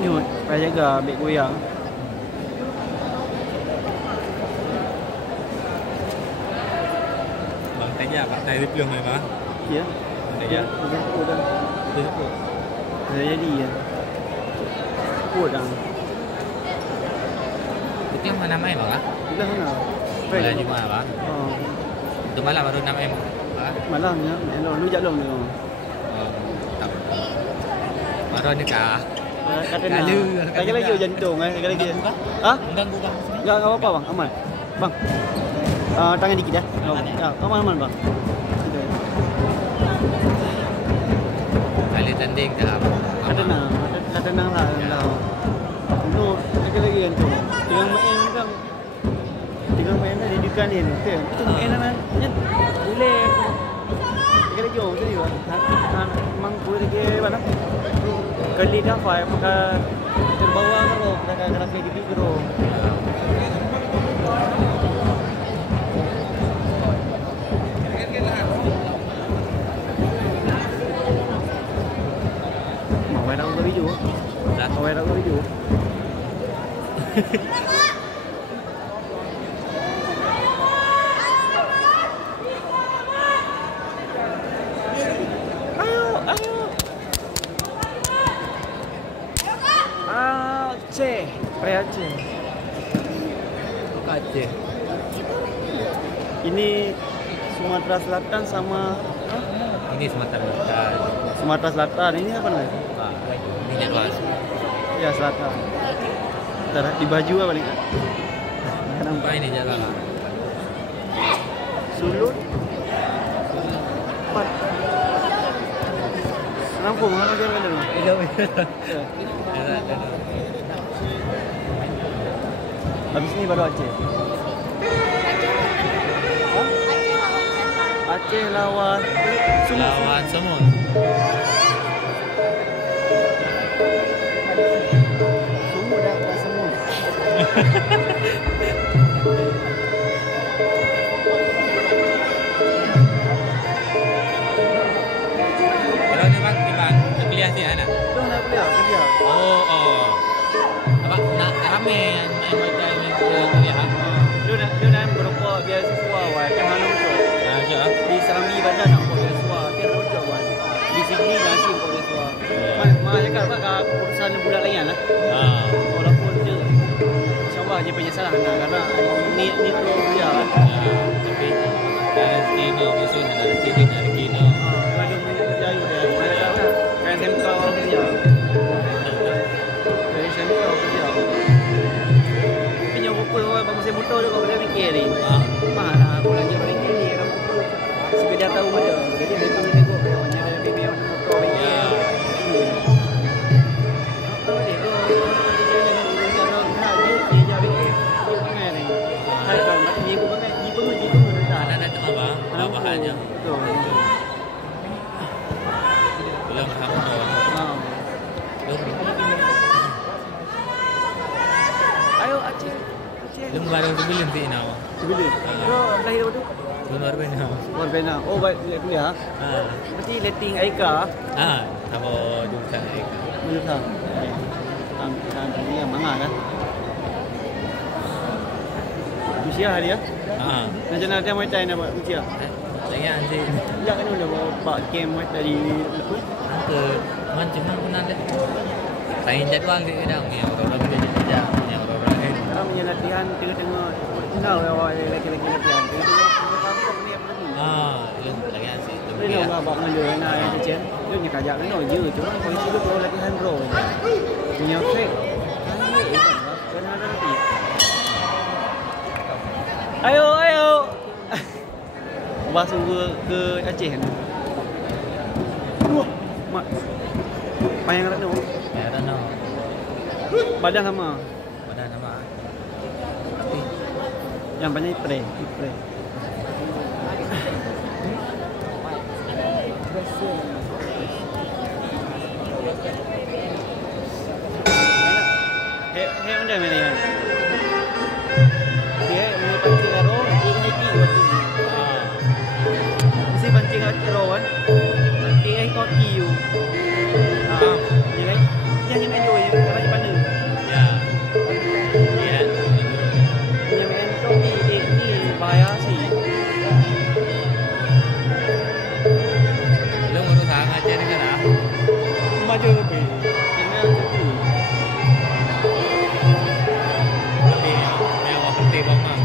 Nyut, payah jaga ambil goyang. Bang tanya Pak Tay belum ya, Bang? Ya. Tanya. Udah. Dah jadi ya. Udah. Itu yang mana main, Bang? Udah sana. Malam Jumaat, Bang. Oh. Itu malam baru 6M. Bang. Malamnya, lu jalan ni. Oh, tak. Baru nikah. Kata nak. Lagi lagi jantung lagi lagi. Ah? Mengganggu Bang. Enggak apa-apa bang, aman. Bang. Tangan dikit ya. Ya, aman bang. Kali tanding dah. Kata nang lah. Lu lagi jantung. Tinggal main dah di dukan ni. Itu main lah. Boleh. Lagi jauh tu juga. Memang boleh lagi mana? Kali dah file maka terbawa kerok, kena di kerok. Mau dah udah biju. Mau dah udah biju. Aceh, Raya Aceh. Aceh. Ini Sumatera Selatan sama Ini Sumatera Selatan. Sumatera Selatan. Ini apa namanya? Ini Jawa. Ya Selatan. Ntar di baju apa paling? Nampak ini Jawa. Sulut. Empat. Lampung, mana dia mana? Habis ni baru Aceh. Aceh lawan Semut. Semut dah tak semut. Kalau ni Bang, di Bang, kuliah sih anak. Tu nak kuliah. Oh. Apa nak ramen main macam ni kuliah. Dia nak berapa beasiswa ke mana tu? Ya. Di Serambi Bandar nak beasiswa, dia nak ucap wan. Di Sydney nasi beasiswa. Mana cakap apa urusan bulan lain lah. Walaupun dia insya-Allah dia penyesalan karena ni tu kuliah kan. Tapi rezeki no musuh ada rezeki no. Ada kerja dia. Kan tempat orang kerja. Dari tempat kerja. Punya buku orang bangsa motor dia kau boleh mikir ni. Mana aku lagi orang ni sekedar tahu aja. Jadi hari tu tengok kawannya ada BB motor ni. Bahannya belum hamil. Ayo Aceh. Belum baru sebelum sih now. Sebelum. Kau lahir waktu? Luar bena. Luar bena. Oh baik kuliah. Berarti letting Aika. Sama jurusan Aika. Jurusan. Tadi yang mana kan? Usia hari ya? Macam mana dia Muay Thai nak buat usia? Saya anjing. Ya kan udah bawa game Muay Thai di ke macam mana deh. Lain jadwal dia dah ni orang-orang dia kerja, ni orang-orang lain. Sekarang punya latihan tengok kenal awak lelaki-lelaki latihan. Kampung ni apa ni? Lu lagi asik. Ini orang bawa mendu nak yang kecil. Dia punya kajak ni je. Cuma polisi tu kalau latihan bro. Punya fake. Kan ada lagi. Ayo. Basuh ke Aceh kan? Mak. Payang Ratno. Ya Ratno. Badan sama. Yang banyak Ipre. Hei mana meriah? Dia pancing aro, ini waktu. Mesti pancing aro kan? AI kau kiu. Jadi jangan enjoy karena maju tapi. Tinggal cuti. Tapi yang seperti Bang.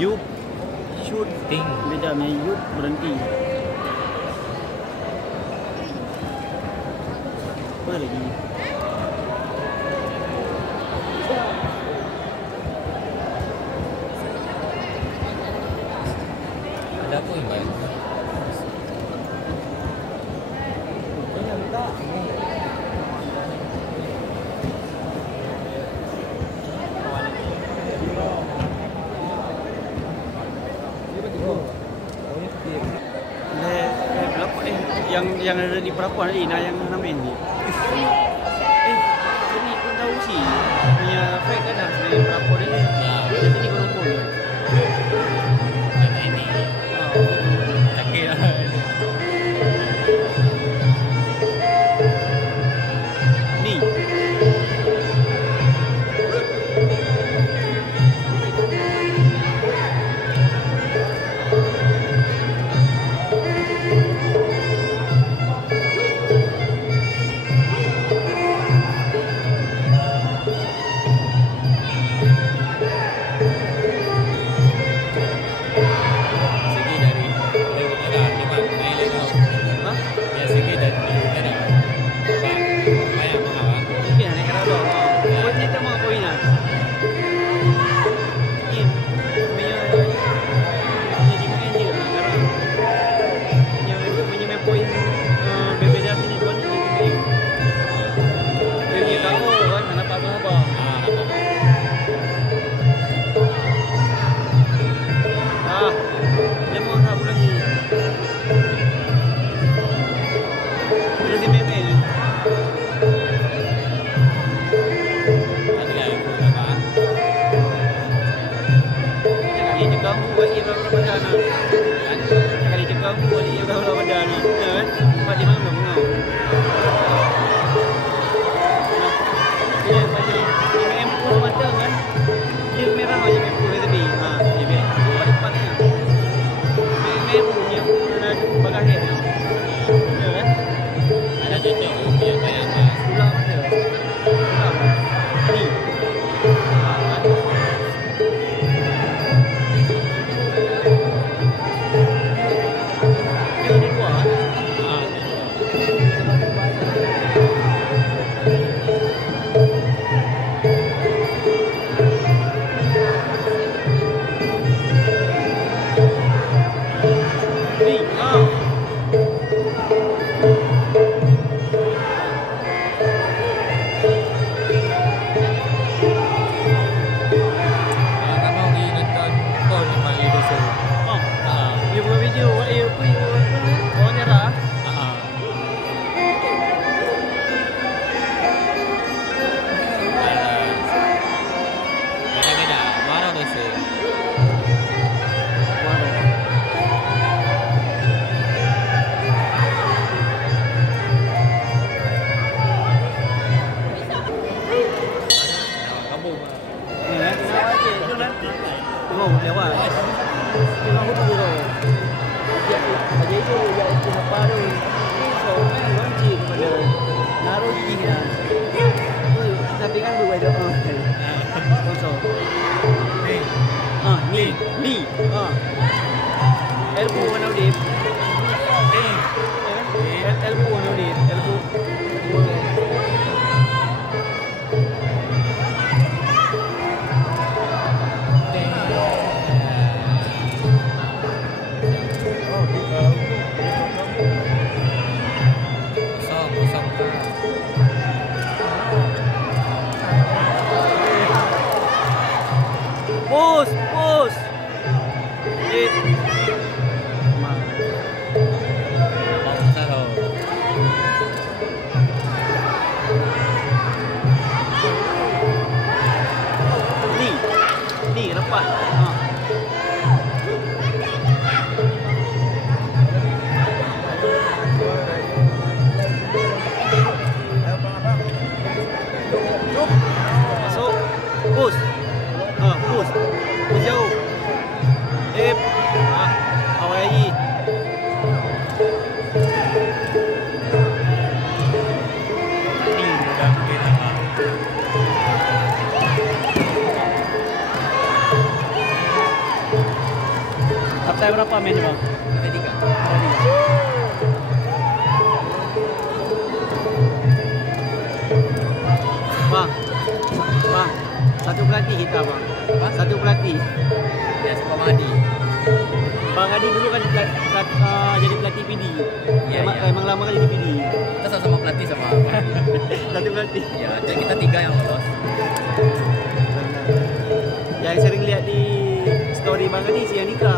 You shooting beda dengan you berhenti. Apa lagi? Ada apa yang baik? Yang ada di Perapuan ni, yang namin ni. Ini pun tahu sih. Punya fake kan dah dari Perapuan ni. Jadi ni berumpun. Dan ini sakit lah. Ni. Ayo kui oh nyerah. Beda-beda, marah tuh sih. Ngủ nếu mà thì nó hút vừa rồi ở dưới chỗ vậy thì nó qua đây số nó chỉ mà đời nó đôi gì nè là tiếng Anh vừa được rồi con số ni elbow nó đi elbow nó đi elbow Push. Ni dapat. Masuk. Push. Push. Jauh. Awal lagi. Ni udah mungkin apa? Uptime berapa mainnya bang? Ada 3. Bang, satu pelatih kita bang. Satu pelatih. Ya Pak Madi. Bang Adi dulu kan jadi pelatih PD. Iya. Emang lama kan jadi PD. Kita sama-sama pelatih sama Pak Madi. Satu pelatih. Ya, jadi kita 3 yang lolos. Yang sering lihat di story Bang Adi si Andika.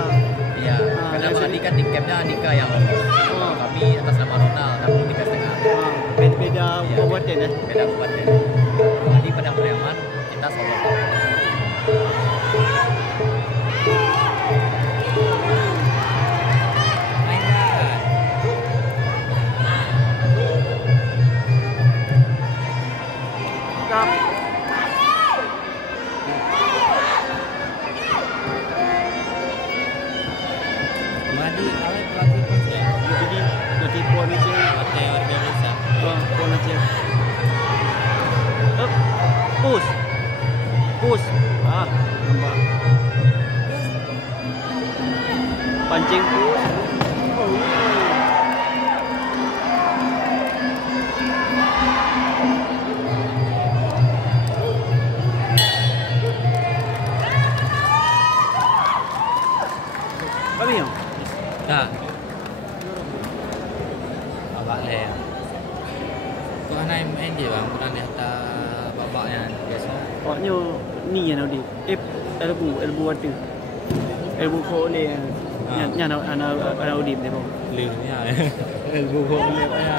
Iya, karena Bang Adi kan di campnya Andika yang lolos. Kalau kami atas nama Ronald, 63,5. Beda kabupaten ya. Beda kabupaten. Bang Adi Padang Pariaman, kita Solo. Madi awal pelatih coach ya. Jadi pelatih pon aja. Pelatih organisasi. Pon aja. Up. Push. Nampak. Pancing push. Kami yang Tak. Babak le. Kau anak main dia bang, bukan dia babak yang biasa. pokoknya ni yang di elbow ada. Elbow kau ni yang anak udip ni bang. Lirnya. Elbow boleh ya.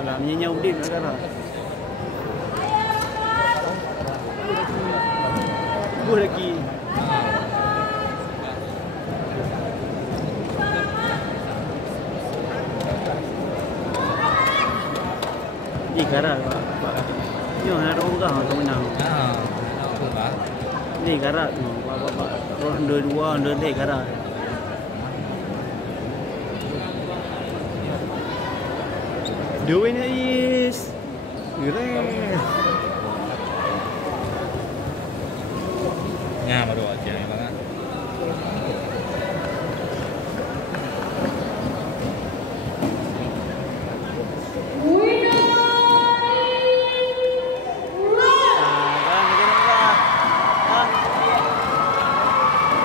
Alah nyanyi udip sekarang. Buat lagi. Ni garal pak. Ni ada orang tu menang. Apa pak? Ni garal tu. Pak. Ronde 2, ronde 3 garal. The winner is Gres. Ya baru aja banget.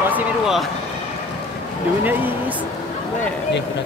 Masih dua. The winner is where? Dia sudah